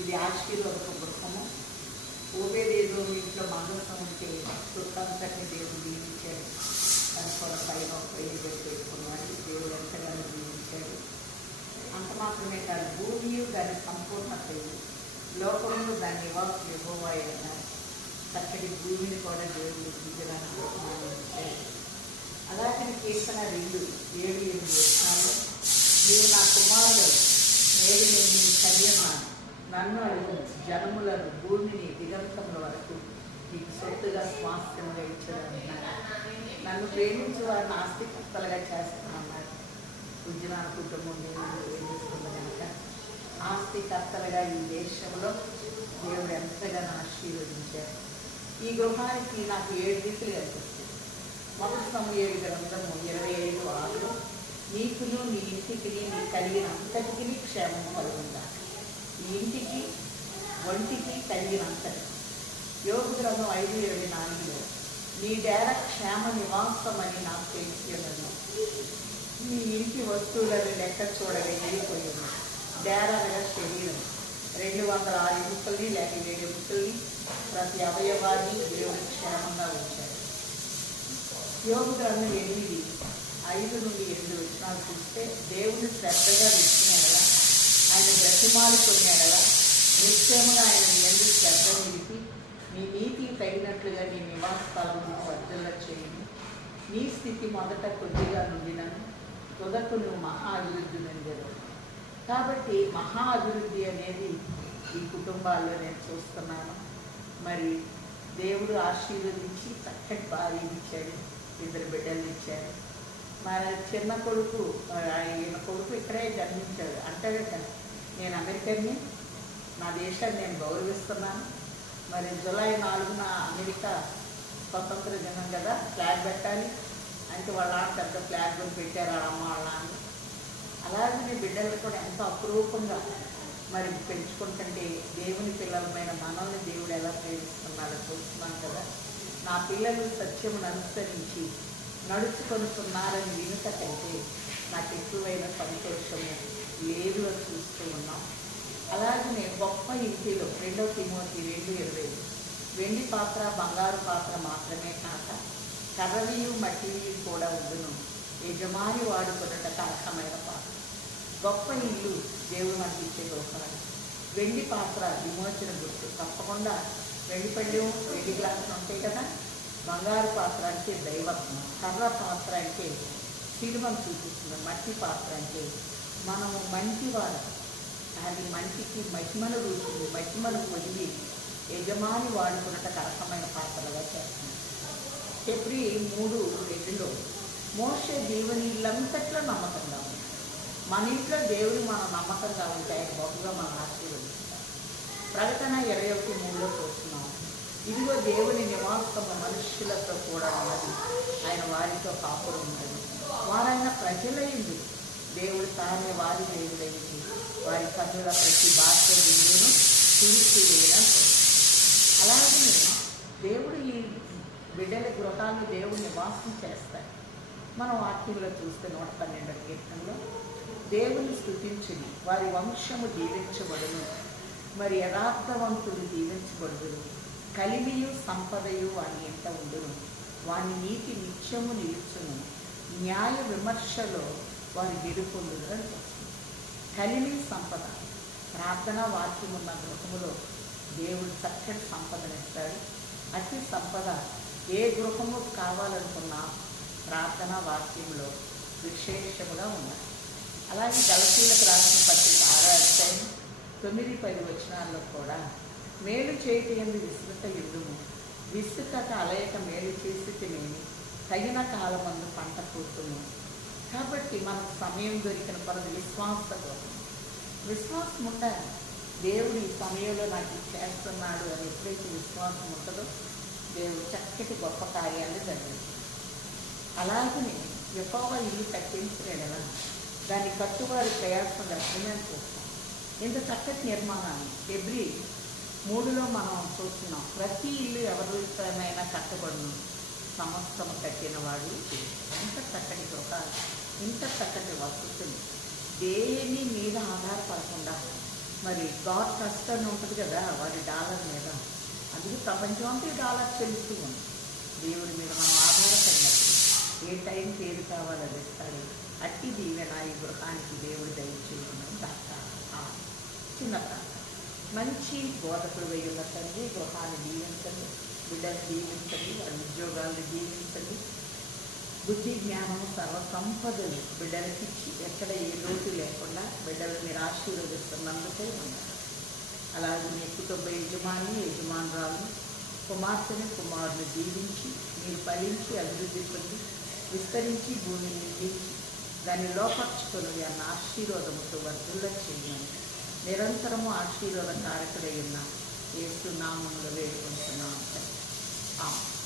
ఇది ఆశీర్వాదక గృహము. ఓబేదేదోము ఇంట్లో మందసం ఉంటే చుట్టంతటి దేవుడు దీవించాడు. దాని పైన పెళ్లి పెట్టుకున్నాడు. దేవుడు ఎంతగానో దీవించాడు. అంత మాత్రమే కాదు, భూమియు దాని సంపూర్ణతయు లోకమును దాని నివాసం యెహోవాయే అన్నారు. చక్కటి భూమిని కూడా దేవుడు దిగడానికి ఉపమానించాడు. అలాగే కీర్తన 2:7-8 నీవు నా కుమారుడు, నేడు నేను నీ కళ్యాణాన్ని నన్ను అడుగు జనములను భూమిని దిగంతముల వరకు నీకు సొత్తుగా స్వాస్థ్యముగా ఇచ్చాడన్నాడు. నన్ను ప్రేమించే వారిని ఆస్తికర్తలుగా చేస్తానన్నాడు. ఉద్యమాన కుటుంబం ఏమిస్తుంది కనుక ఆస్తికర్తలుగా ఈ దేశంలో దేవుడు ఎంతగానో ఆశీర్వదించారు. ఈ గృహానికి నాకు 7 రీతులు కనిపిస్తుంది. మొదటి సమూయేలు గ్రంథము 25:6 నీకును నీ ఇంటికి నీ కలిగిన అంతటికి క్షేమం కలుగుందా. ఈ ఇంటికి ఒంటికి కలిగినంతటి. యోబు గ్రంథం 5:24 నీ డేర క్షేమ నివాసమని నాకు తెలిసి ఉన్నది. నీ ఇంటి వస్తువులను లెక్క చూడగలిగిపోయింది. డేర అనగా శరీరం 206 ఎముకల్ని లేక 7 ఎముకల్ని ప్రతి అవయవాన్ని దేవుడు క్షేమంగా ఉంచాడు. యోబు గ్రంథం 8:5-8 చూస్తే దేవుని శ్రద్ధగా విచ్చినాడలా, ఆయన బ్రతిమాలుకున్నాడలా, నిశ్చయముగా ఆయన ఎందుకు శ్రద్ధ నిలిపి నీ నీతికి తగినట్లుగా నీ నివాస స్థలము వర్ధల చేయండి. నీ స్థితి మొదట కొద్దిగా నుండినను తుదకు నువ్వు మహా అభివృద్ధి నొందెదవు. కాబట్టి మహా అభివృద్ధి అనేది ఈ కుటుంబాల్లో నేను చూస్తున్నాను. మరి దేవుడు ఆశీర్వదించి చక్కటి భార్యని ఇచ్చాడు, 2 బిడ్డలు ఇచ్చాడు. మన చిన్న కొడుకు ఈయన కొడుకు ఇక్కడే జన్మించాడు. అంటే నేను అమెరికన్ని, నా దేశాన్ని నేను గౌరవిస్తున్నాను. మరి జూలై 4న అమెరికా స్వతంత్ర దినం కదా, ఫ్లాగ్ పెట్టాలి అంటే వాళ్ళ పెద్ద ఫ్లాగ్ కూడా పెట్టారు వాళ్ళ అమ్మ వాళ్ళ అని. అలాగే మీ బిడ్డలు కూడా ఎంతో అపురూపంగా మరి పెంచుకుంటుంటే దేవుని పిల్లలమైన మనల్ని దేవుడు ఎలా ప్రేమిస్తున్నాడో చూస్తున్నాం కదా. నా పిల్లలు సత్యమును అనుసరించి నడుచుకొనుతున్నారని వినుట కంటే నాకు ఎక్కువైన సంతోషము లేదు అని చూస్తూ ఉన్నాం. అలాగనే గొప్ప ఇంటిలో 2 తిమోతి 2:20 వెండి పాత్ర బంగారు పాత్ర మాత్రమే కాక కర్రలియు మట్టియు కూడా ఉండును, యజమాని వాడుకున్నట అర్హమైన పాత్ర. గొప్ప ఇల్లు దేవుడు మనకి ఇచ్చే గొప్పది. వెండి పాత్ర విమోచన గుర్తు. తప్పకుండా వెండి పళ్ళెం వెండి గ్లాసులు ఉంటాయి కదా. బంగారు పాత్ర అంటే దైవత్వం. కర్ర పాత్ర అంటే సిలువను చూపిస్తుంది. మట్టి పాత్ర అంటే మనము మంచివారు, అది మంచికి మహిమను రూపుతుంది. మహిమను వదిలి యజమాని వాడుకున్నట అర్హమైన పాత్రలుగా చేస్తుంది. ఫిబ్రవరి 3:2 మోషే దేవుని ఇల్లంతట్లో నమ్మకంగా ఉంది. మన ఇంట్లో దేవుడు మన నమ్మకంగా ఉంటే ఆయన బహుగా మనం ఆశీర్వదిస్తాం. ప్రకటన 21:3 చూస్తున్నాం. ఇదిగో దేవుని నివాసము మనుష్యులతో కూడా ఉన్నది, ఆయన వారితో కాపురం ఉన్నది, వారైన ప్రజలైంది, దేవుడు తానే వారి దేవుడైంది, వారి కన్నుల ప్రతి భాష విందును తుడిచివేయడం. అలాగే దేవుడు ఈ బిడ్డల గృహాన్ని దేవుడు నివాసం చేస్తాడు. మనం వాక్యంలో చూస్తే 112 కీర్తనలో దేవుని స్తుతించుని వారి వంశము దీవించబడును, మరి యథార్థవంతులు దీవించబడుదురు, కలిమియు సంపదయు వాని ఎంత ఉండును, వాని నీతి నిత్యము నిలుచును, న్యాయ విమర్శలో వారి గెలుపొందును అని వస్తుంది. కలిమి సంపద. ప్రార్థన వాక్యం ఉన్న గృహములో దేవుడు చక్కటి సంపదనిస్తాడు. అతి సంపద ఏ గృహము కావాలనుకున్నా ప్రార్థన వాక్యంలో విశేషముగా ఉన్నాయి. అలాగే గలతీయులకు రాసిన పత్రిక 6:9-10 కూడా మేలు చేయటి యందు విస్తృత యుద్ధము, విస్తృతత అలయక మేలు చేసి తినేమి, తగిన కాలమందు పంట పూర్తుము. కాబట్టి మనకు సమయం దొరికిన కొరకు విశ్వాసం ఉండాలి. దేవుడు ఈ సమయంలో నాకు చేస్తున్నాడు అని ఎప్పుడైతే విశ్వాసం ఉంటుందో దేవుడు చక్కటి గొప్ప కార్యాన్ని జరిగిస్తుంది. అలాగనే యెహోవా ఇల్లు కట్టించలేదా, దాన్ని కట్టువారి ప్రయాసం దర్శనం చూస్తాం. ఇంత చక్కటి నిర్మాణాన్ని ఫిబ్రవరి 3లో మనం చూస్తున్నాం. ప్రతి ఇల్లు ఎవరిమైనా కట్టబడును, సమస్తము కట్టినవాడు. ఇంత చక్కటి గృహాలు, ఇంత చక్కటి వసతులు, దేని మీద ఆధారపడకుండా మరి గాడ్ ట్రస్ట్ అని ఉంటుంది కదా వాడి డాలర్ మీద. అందుకే ప్రపంచం అంతా ఈ డాలర్ చెల్లుతూ ఉంది. దేవుడి మీద మనం ఆధారపడినప్పుడు ఏ టైంకి ఏది కావాలో అది ఇస్తాడు. అట్టి దీవెన ఈ గృహానికి దేవుడు దయచేయమని చిన్న ప్రార్థన. మంచి బోధకుడు వేయున్న తండ్రి, గృహాన్ని దీవించండి, బిడ్డలు దీవించండి, వాళ్ళ ఉద్యోగాలను దీవించండి, బుద్ధి జ్ఞానం సర్వ సంపదలు బిడ్డలకిచ్చి ఎక్కడ ఏ లోటు లేకుండా బిడ్డలు మీరు ఆశీర్వదిస్తున్నందుకే ఉన్నారు. అలాగే మీ కుటుంబ యజమానురాలు కుమార్తెని కుమారుని దీవించి మీరు ఫలించి అభివృద్ధి పొంది విస్తరించి భూమిని నిండించి దాన్ని లోపర్చుకొని అన్న ఆశీర్వాదముతో వర్ధుల్ల చేయమని నిరంతరము ఆశీర్వాద కారకుడై ఉన్న యేసు నామములో వేడుకుంటున్నాం. ఆమేన్.